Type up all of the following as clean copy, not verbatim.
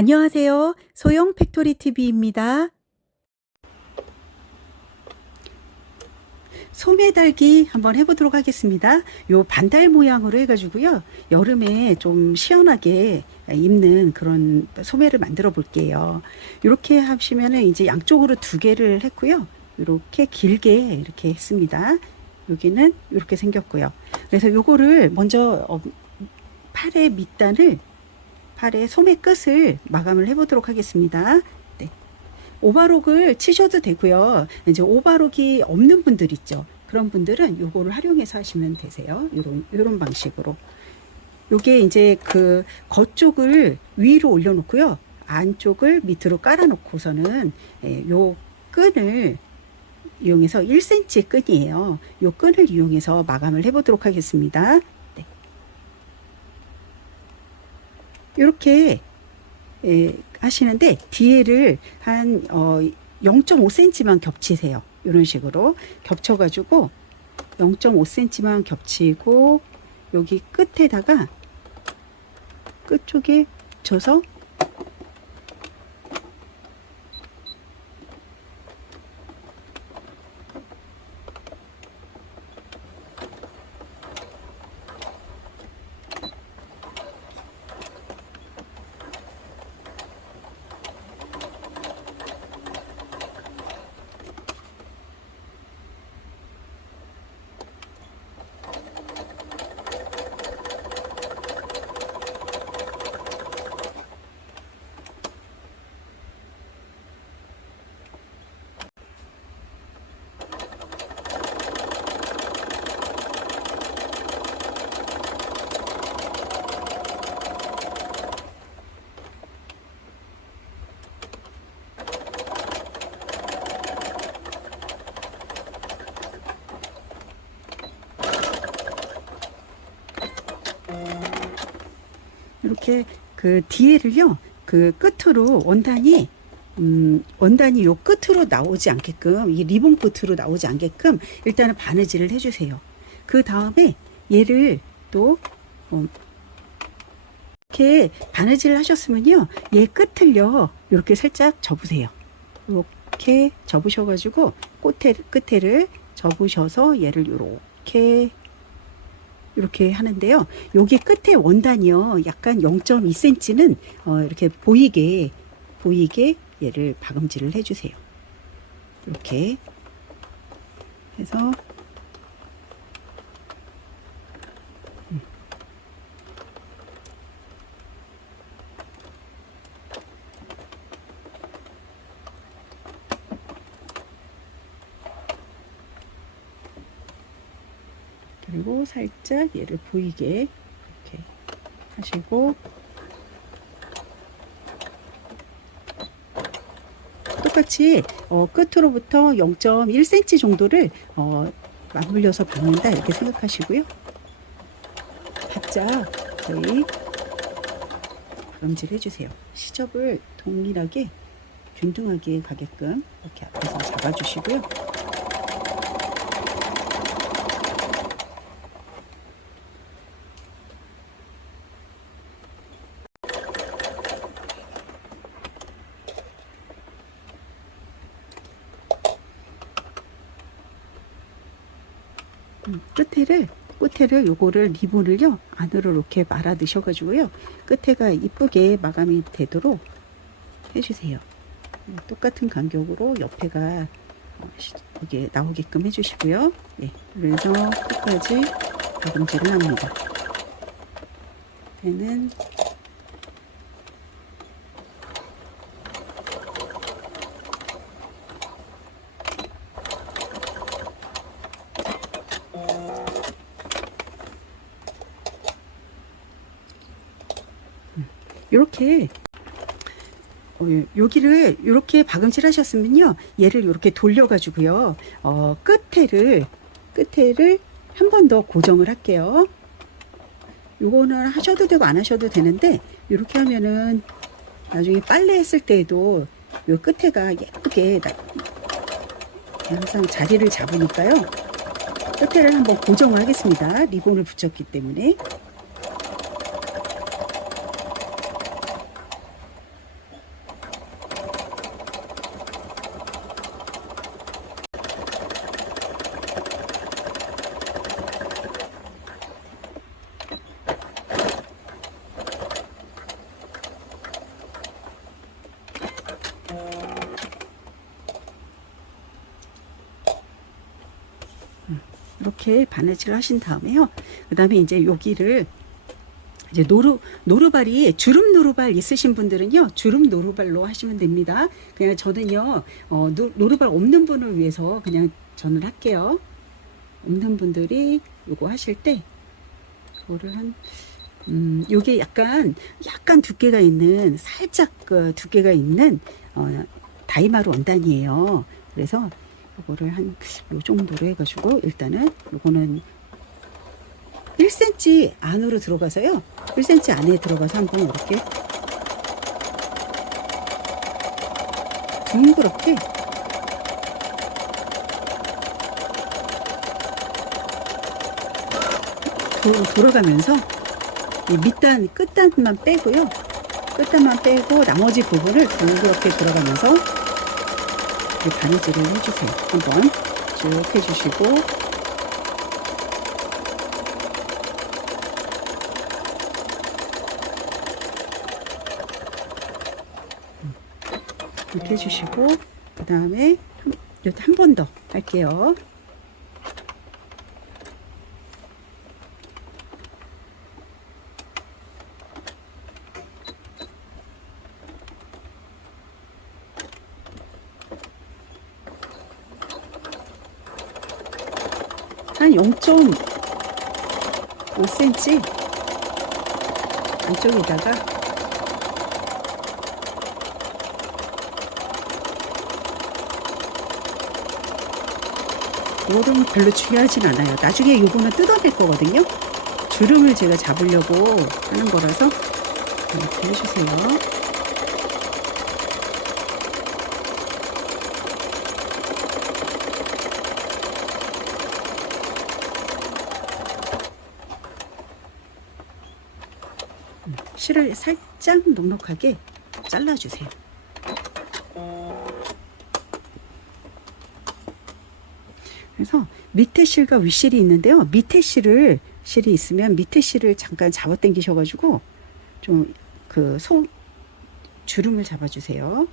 안녕하세요. 소영 팩토리 TV입니다. 소매 달기 한번 해보도록 하겠습니다. 요 반달 모양으로 해가지고요. 여름에 좀 시원하게 입는 그런 소매를 만들어 볼게요. 이렇게 하시면은 이제 양쪽으로 두 개를 했고요. 이렇게 길게 이렇게 했습니다. 여기는 이렇게 생겼고요. 그래서 요거를 먼저 팔의 밑단을 팔의 소매 끝을 마감을 해 보도록 하겠습니다. 네. 오바록을 치셔도 되고요. 이제 오바록이 없는 분들 있죠. 그런 분들은 요거를 활용해서 하시면 되세요. 요런 방식으로. 요게 이제 그 겉쪽을 위로 올려놓고요. 안쪽을 밑으로 깔아놓고서는 요 끈을 이용해서 1cm 끈이에요. 요 끈을 이용해서 마감을 해 보도록 하겠습니다. 이렇게 하시는데 뒤에를 한 0.5cm만 겹치세요. 이런 식으로 겹쳐가지고 0.5cm만 겹치고 여기 끝에다가 끝쪽에 붙여서 이렇게 그 뒤에를요, 그 끝으로 원단이 요 끝으로 나오지 않게끔, 이 리본 끝으로 나오지 않게끔 일단은 바느질을 해주세요. 그 다음에 얘를 또 이렇게 바느질을 하셨으면요, 얘 끝을요 이렇게 살짝 접으세요. 이렇게 접으셔가지고 끝에를 접으셔서 얘를 이렇게 하는데요. 여기 끝에 원단이요, 약간 0.2cm는 이렇게 보이게 얘를 박음질을 해주세요. 이렇게 해서 그리고 살짝 얘를 보이게 이렇게 하시고, 똑같이 끝으로부터 0.1cm 정도를 맞물려서 박는다 이렇게 생각하시고요. 바짝 거의 박음질 해주세요. 시접을 동일하게 균등하게 가게끔 이렇게 앞에서 잡아주시고요. 끝에를 요거를 리본을요 안으로 이렇게 말아 넣으셔 가지고요, 끝에가 이쁘게 마감이 되도록 해주세요. 똑같은 간격으로 옆에가 이게 나오게끔 해주시고요. 네, 그래서 끝까지 박음질을 합니다. 얘는 이렇게 여기를 이렇게 박음질 하셨으면요, 얘를 이렇게 돌려 가지고요, 끝에를 한 번 더 고정을 할게요. 요거는 하셔도 되고 안 하셔도 되는데, 이렇게 하면은 나중에 빨래 했을 때에도 요 끝에가 예쁘게 항상 자리를 잡으니까요, 끝에를 한번 고정을 하겠습니다. 리본을 붙였기 때문에. 이렇게 바느질 하신 다음에요. 그 다음에 이제 여기를 이제 노루발이 주름 노루발 있으신 분들은요, 주름 노루발로 하시면 됩니다. 그냥 저는요, 노루발 없는 분을 위해서 그냥 저는 할게요. 없는 분들이 요거 하실 때, 그거를 요게 약간 두께가 있는, 살짝 그 두께가 있는, 다이마루 원단이에요. 그래서 요거를 요 정도로 해가지고, 일단은 요거는 1cm 안으로 들어가서요. 1cm 안에 들어가서 한번 이렇게 둥그렇게 돌아가면서 이 밑단 끝단만 빼고요. 끝단만 빼고 나머지 부분을 둥그렇게 돌아가면서 바느질을 해주세요. 한번 쭉 해주시고, 이렇게 해주시고, 그 다음에 한 번 더 할게요. 한 0.5cm 안쪽에다가 이거는 별로 중요하진 않아요. 나중에 이거는 뜯어낼 거거든요. 주름을 제가 잡으려고 하는 거라서 이렇게 해주세요. 실을 살짝 넉넉하게 잘라주세요. 그래서 밑에 실과 윗실이 있는데요. 밑에 실이 있으면 밑에 실을 잠깐 잡아 당기셔가지고 좀 그 주름을 잡아주세요.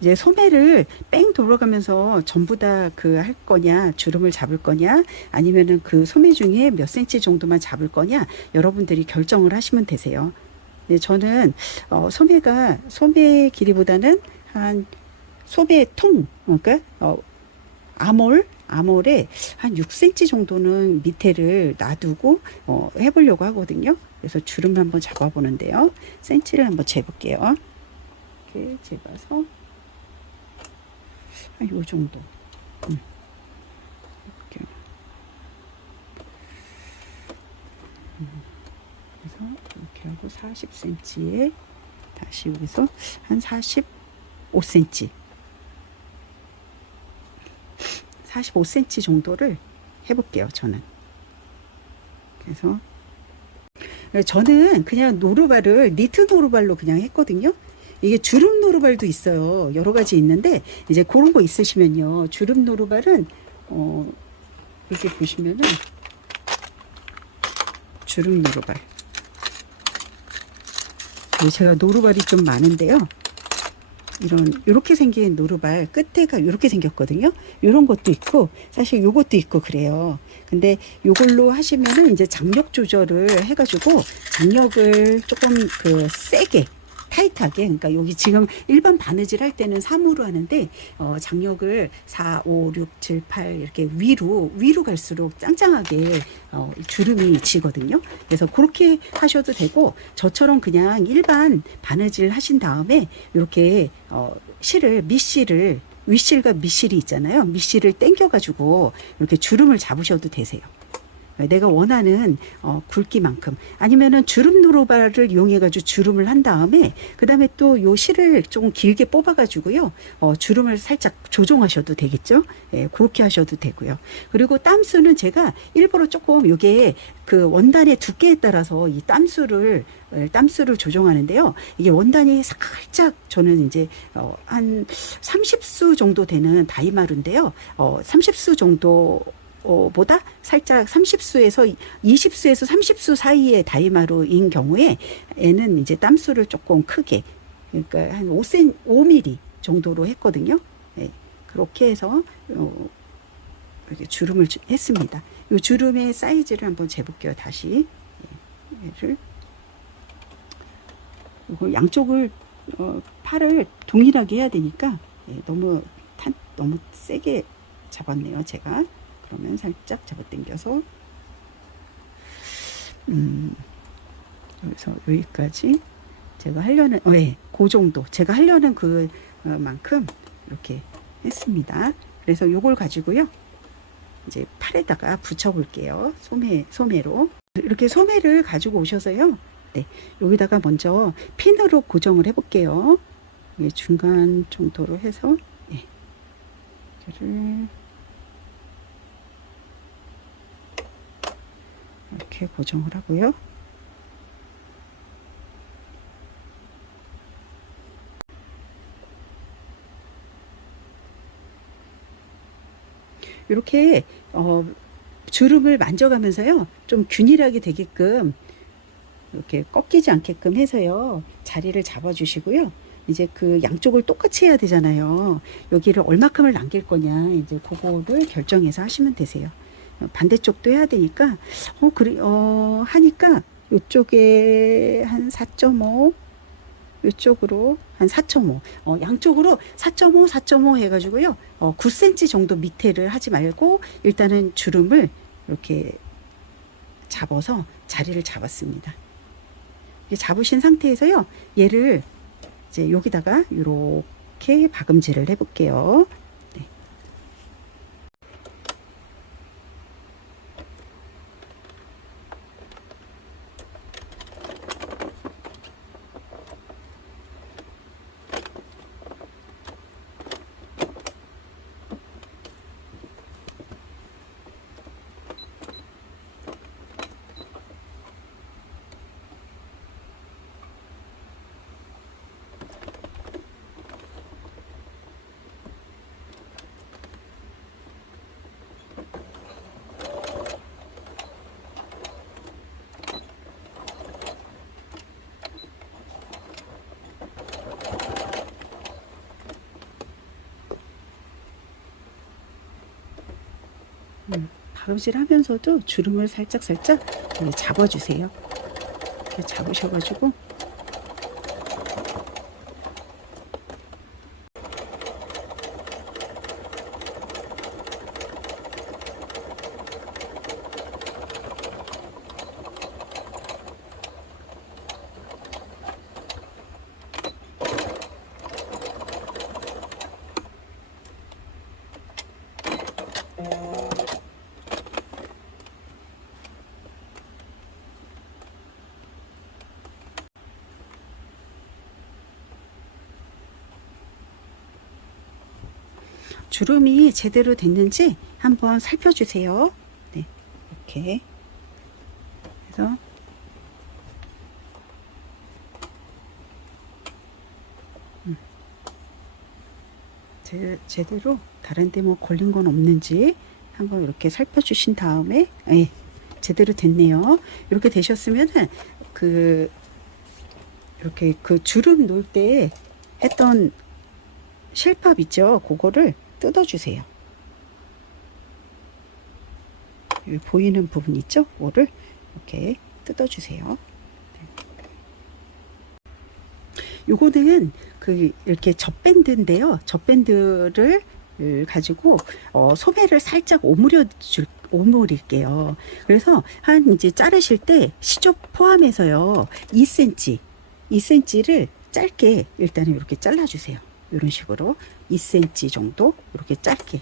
이제 소매를 뺑 돌아가면서 전부 다 그 할 거냐, 주름을 잡을 거냐, 아니면은 그 소매 중에 몇 cm 정도만 잡을 거냐, 여러분들이 결정을 하시면 되세요. 네, 저는 소매 길이보다는 한 소매 통, 그러니까 아몰에 한 6cm 정도는 밑에를 놔두고 해보려고 하거든요. 그래서 주름 한번 잡아보는데요. 센치를 한번 재볼게요. 이렇게 재봐서 요 정도. 이렇게. 그래서 이렇게 하고 40cm에 다시 여기서 한 45cm 45cm 정도를 해볼게요. 그래서 저는 그냥 노루발을 니트 노루발로 그냥 했거든요. 이게 주름 노루발도 있어요. 여러 가지 있는데 이제 그런 거 있으시면요. 주름 노루발은 이렇게 보시면은 주름 노루발. 제가 노루발이 좀 많은데요. 이렇게 생긴 노루발 끝에가 이렇게 생겼거든요. 이런 것도 있고 사실 요것도 있고 그래요. 근데 요걸로 하시면은 이제 장력 조절을 해가지고 장력을 조금 세게 타이트하게, 그러니까 여기 지금 일반 바느질 할 때는 3으로 하는데 장력을 4, 5, 6, 7, 8 이렇게 위로 갈수록 짱짱하게 주름이 지거든요. 그래서 그렇게 하셔도 되고, 저처럼 그냥 일반 바느질 하신 다음에 이렇게 밑실을 윗실과 밑실이 있잖아요. 밑실을 당겨 가지고 이렇게 주름을 잡으셔도 되세요. 내가 원하는 굵기만큼, 아니면은 주름 노루발을 이용해 가지고 주름을 한 다음에 그 다음에 또 요 실을 좀 길게 뽑아 가지고요 주름을 살짝 조정하셔도 되겠죠. 예, 그렇게 하셔도 되고요. 그리고 땀수는 제가 일부러 조금 요게 그 원단의 두께에 따라서 이 땀수를 조정하는데요. 이게 원단이 살짝 저는 이제 한 30수 정도 되는 다이마루인데요. 30수 정도 보다 살짝 30수에서 20수에서 30수 사이의 다이마루인 경우에 애는 이제 땀수를 조금 크게, 그러니까 한 5mm 정도로 했거든요. 네, 그렇게 해서 이렇게 주름을 했습니다. 이 주름의 사이즈를 한번 재볼게요. 다시 얘를 이거 양쪽을 팔을 동일하게 해야 되니까 너무 세게 잡았네요. 제가 그러면 살짝 잡아당겨서 여기서 여기까지 제가 하려는 그 정도 제가 하려는 그만큼 이렇게 했습니다. 그래서 요걸 가지고요 이제 팔에다가 붙여 볼게요. 소매로 이렇게 소매를 가지고 오셔서요. 네, 여기다가 먼저 핀으로 고정을 해 볼게요. 중간 정도로 해서 얘를 이렇게 고정을 하고요. 이렇게 주름을 만져가면서요 좀 균일하게 되게끔 이렇게 꺾이지 않게끔 해서요 자리를 잡아 주시고요. 이제 그 양쪽을 똑같이 해야 되잖아요. 여기를 얼마큼을 남길 거냐 이제 그거를 결정해서 하시면 되세요. 반대쪽도 해야 되니까 하니까 이쪽에 한 4.5, 이쪽으로 한 4.5, 양쪽으로 4.5, 4.5 해가지고요 9cm 정도 밑에를 하지 말고 일단은 주름을 이렇게 잡아서 자리를 잡았습니다. 이렇게 잡으신 상태에서요 얘를 이제 여기다가 이렇게 박음질을 해 볼게요. 바로질 하면서도 주름을 살짝 잡아주세요. 이렇게 잡으셔가지고 주름이 제대로 됐는지 한번 살펴주세요. 네, 이렇게 해서 제대로 다른데 뭐 걸린 건 없는지 한번 이렇게 살펴주신 다음에 제대로 됐네요. 이렇게 되셨으면은 이렇게 그 주름 놓을 때 했던 실밥 있죠? 그거를 뜯어주세요. 여기 보이는 부분 있죠? 그거를 이렇게 뜯어주세요. 요거는 이렇게 젖밴드인데요. 젖밴드를 가지고 소매를 살짝 오므릴게요. 그래서 이제 자르실 때 시접 포함해서요 2cm를 짧게 일단은 이렇게 잘라주세요. 이런 식으로 2cm 정도 이렇게 짧게.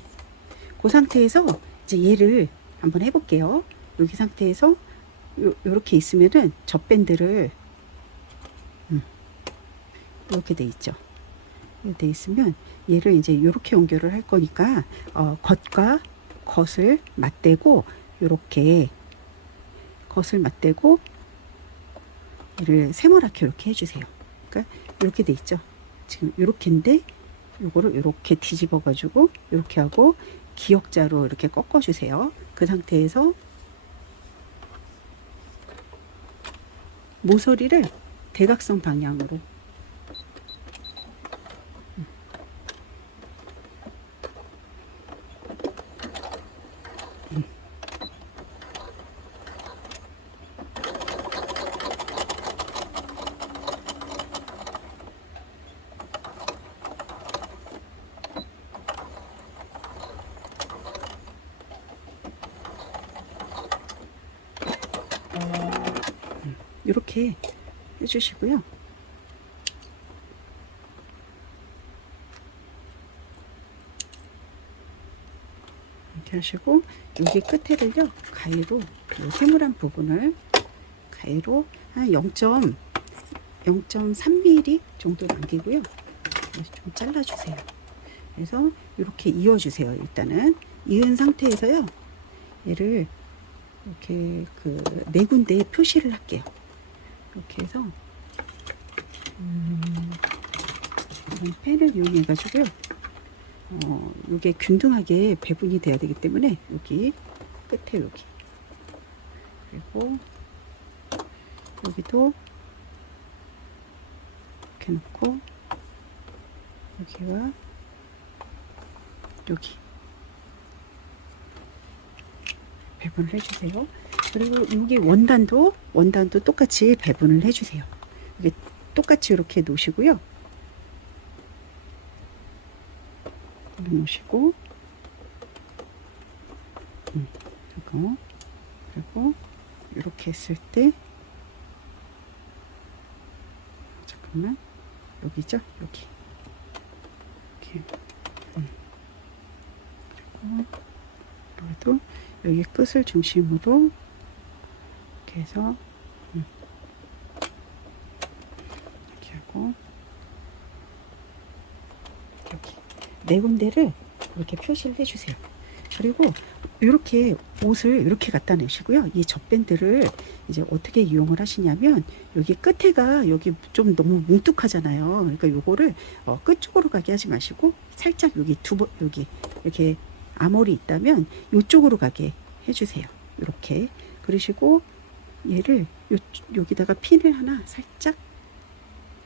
그 상태에서 이제 얘를 한번 해볼게요. 여기 상태에서 요렇게 있으면은 젖밴드를 이렇게 돼 있죠. 이렇게 돼 있으면 얘를 이제 요렇게 연결을 할 거니까 겉과 겉을 맞대고 요렇게 겉을 맞대고 얘를 세모나게 이렇게 해주세요. 그러니까 이렇게 돼 있죠. 지금 요렇게인데 요거를 이렇게 뒤집어 가지고 이렇게 하고 기역자로 이렇게 꺾어 주세요. 그 상태에서 모서리를 대각선 방향으로 이렇게 해주시고요. 이렇게 하시고 여기 끝에를요 가위로 이 세모난 부분을 가위로 한 0.3mm 정도 남기고요. 좀 잘라주세요. 그래서 이렇게 이어주세요. 일단은 이은 상태에서요 얘를 이렇게 그 네 군데에 표시를 할게요. 이렇게 해서 이 펜을 이용해 가지고요. 이게 균등하게 배분이 돼야 되기 때문에 여기 끝에 여기 그리고 여기도 이렇게 놓고 여기와 여기 배분을 해주세요. 그리고 여기 원단도 똑같이 배분을 해주세요. 이게 똑같이 이렇게 놓으시고요. 놓으시고 이거 그리고 이렇게 했을 때 잠깐만 여기죠 여기 이렇게 그리고 여기도 여기 끝을 중심으로 이렇게 해서 이렇게 하고 여기 네 군데를 이렇게 표시를 해주세요. 그리고 이렇게 옷을 이렇게 갖다 내시고요. 이 젖밴드를 이제 어떻게 이용을 하시냐면 여기 끝에가 여기 좀 너무 뭉툭하잖아요. 그러니까 요거를 끝쪽으로 가게 하지 마시고 살짝 여기 여기 이렇게 아몰이 있다면 이쪽으로 가게 해주세요. 이렇게 그러시고 얘를 여기다가 핀을 하나 살짝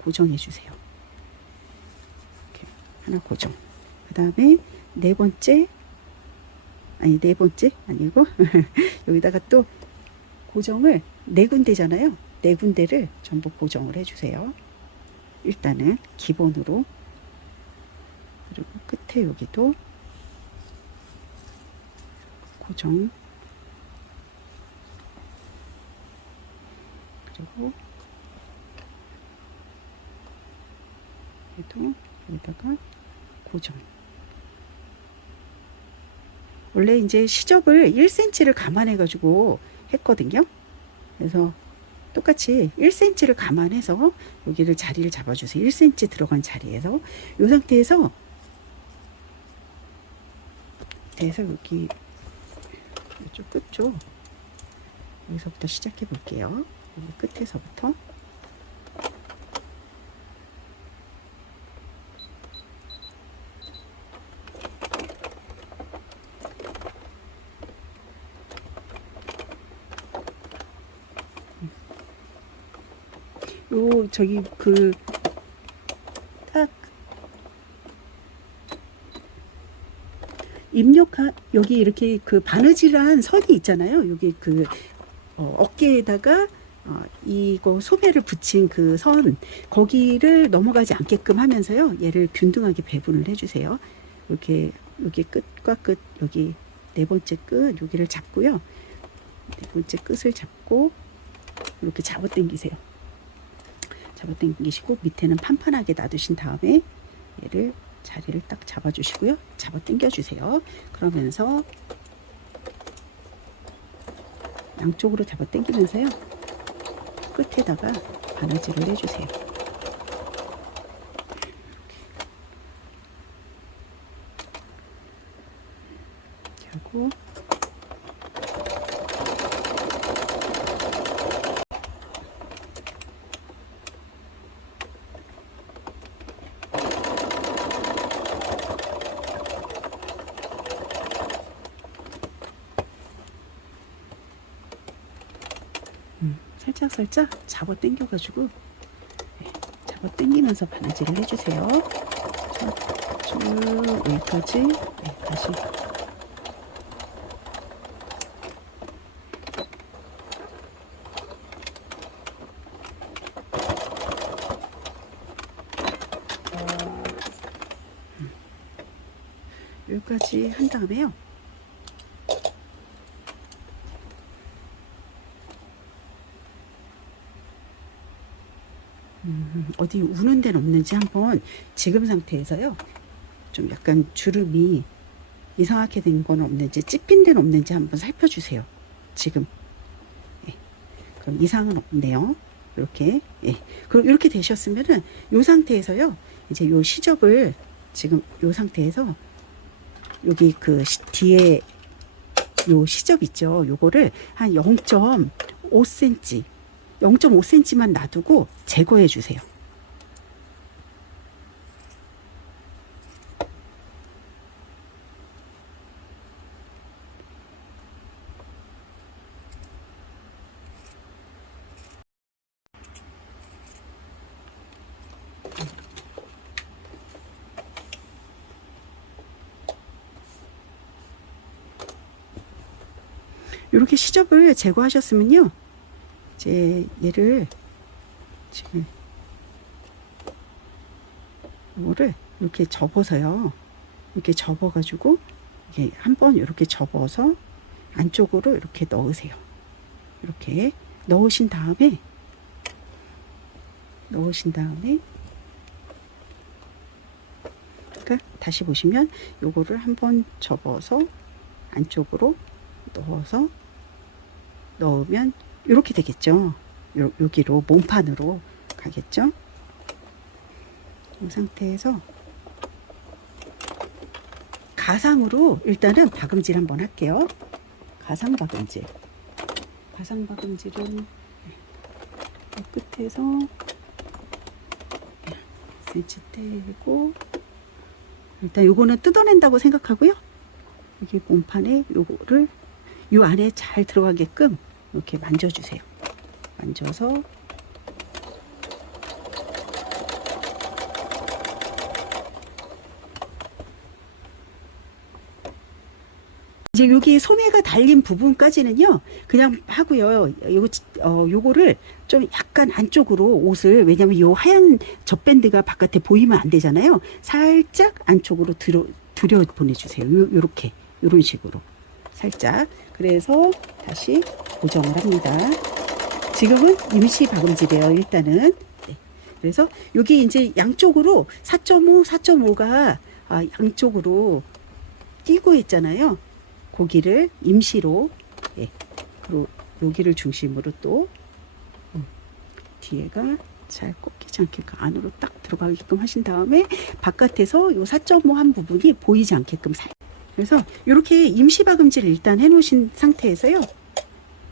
고정해 주세요. 이렇게 하나 고정. 그 다음에 네 번째 아니고 여기다가 또 고정을 네 군데잖아요. 네 군데를 전부 고정을 해주세요. 일단은 기본으로. 그리고 끝에 여기도 고정. 그리고 얘도 여기다가 고정. 원래 이제 시접을 1cm를 감안해 가지고 했거든요. 그래서 똑같이 1cm를 감안해서 여기를 자리를 잡아주세요. 1cm 들어간 자리에서 이 상태에서 여기 이쪽 끝쪽 여기서부터 시작해 볼게요. 여기 끝에서부터 저기 딱 여기 이렇게 바느질한 선이 있잖아요. 여기 어깨에다가 이거 소매를 붙인 그 선 거기를 넘어가지 않게끔 하면서요. 얘를 균등하게 배분을 해주세요. 이렇게 여기 끝과 끝 여기 네 번째 끝 여기를 잡고요. 네 번째 끝을 잡고 이렇게 잡아 당기세요. 잡아 당기시고 밑에는 판판하게 놔두신 다음에 얘를 자리를 딱 잡아 주시고요. 잡아 당겨 주세요. 그러면서 양쪽으로 잡아 당기면서요. 끝에다가 바느질을 해주세요. 하고 살짝 잡아 당겨가지고 잡아 당기면서 바느질을 해주세요. 쭉 여기까지 다시 여기까지 한 다음에요. 어디 우는 데는 없는지 한번 지금 상태에서요. 좀 약간 주름이 이상하게 된 건 없는지 찝힌 데는 없는지 한번 살펴주세요. 지금 그럼 이상은 없네요. 이렇게 그럼 이렇게 되셨으면은 이 상태에서요. 이제 요 시접을 지금 요 상태에서 여기 그 뒤에 요 시접 있죠. 요거를 한 0.5cm 0.5cm만 놔두고 제거해 주세요. 이렇게 시접을 제거하셨으면요. 이제 얘를 지금 이거를 이렇게 접어서요. 이렇게 접어가지고 이렇게 한번 이렇게 접어서 안쪽으로 이렇게 넣으세요. 이렇게 넣으신 다음에 그러니까 다시 보시면 요거를 한번 접어서 안쪽으로 넣어서 넣으면 이렇게 되겠죠. 여기로 몸판으로 가겠죠. 이 상태에서 가상으로 일단은 박음질 한번 할게요. 가상 박음질은 끝에서 센치 떼고 일단 요거는 뜯어낸다고 생각하고요. 여기 몸판에 요거를 요 안에 잘 들어가게끔 이렇게 만져주세요. 만져서 이제 여기 소매가 달린 부분까지는요 그냥 하고요. 요거를 좀 약간 안쪽으로 옷을, 왜냐면 요 하얀 젖밴드가 바깥에 보이면 안 되잖아요. 살짝 안쪽으로 들여 보내주세요. 요렇게 요런 식으로 살짝. 그래서 다시 고정을 합니다. 지금은 임시 박음질이에요. 일단은 그래서 여기 이제 양쪽으로 4.5, 4.5가 양쪽으로 끼고 있잖아요. 고기를 임시로 그리고 여기를 중심으로 또 뒤에가 잘 꺾이지 않게끔 안으로 딱 들어가게끔 하신 다음에 바깥에서 요 4.5 한 부분이 보이지 않게끔 그래서 이렇게 임시 박음질을 일단 해 놓으신 상태에서요.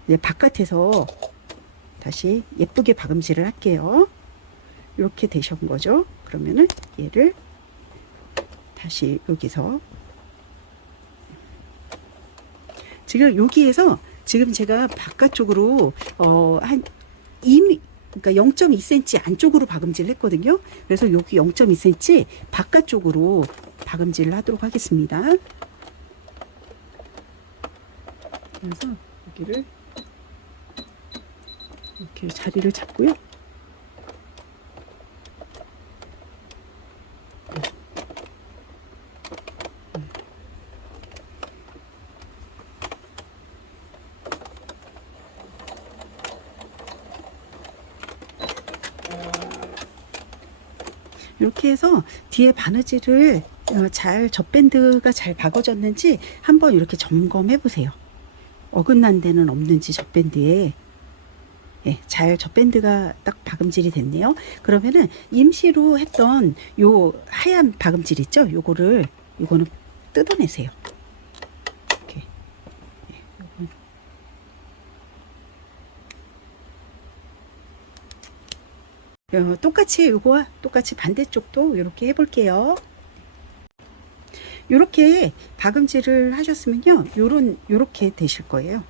이제 바깥에서 다시 예쁘게 박음질을 할게요. 이렇게 되신 거죠. 그러면은 얘를 다시 여기서 지금 여기에서 지금 제가 바깥쪽으로 한 2, 그러니까 0.2cm 안쪽으로 박음질을 했거든요. 그래서 여기 0.2cm 바깥쪽으로 박음질을 하도록 하겠습니다. 그래서 여기를 이렇게 자리를 잡고요. 이렇게 해서 뒤에 바느질을 잘 젖밴드가 잘 박아졌는지 한번 이렇게 점검해 보세요. 어긋난 데는 없는지 젖밴드에 예, 잘 젖밴드가 딱 박음질이 됐네요. 그러면은 임시로 했던 요 하얀 박음질 있죠? 요거는 뜯어내세요. 이렇게. 똑같이 요거와 똑같이 반대쪽도 이렇게 해볼게요. 이렇게 박음질을 하셨으면요, 요렇게 되실 거예요.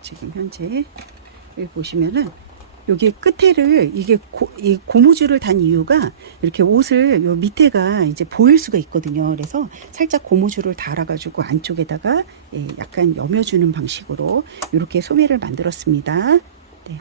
지금 현재 여기 보시면은 여기 끝에를 이 고무줄을 단 이유가 이렇게 옷을 요 밑에가 이제 보일 수가 있거든요. 그래서 살짝 고무줄을 달아가지고 안쪽에다가 예, 약간 여며주는 방식으로 이렇게 소매를 만들었습니다. 네.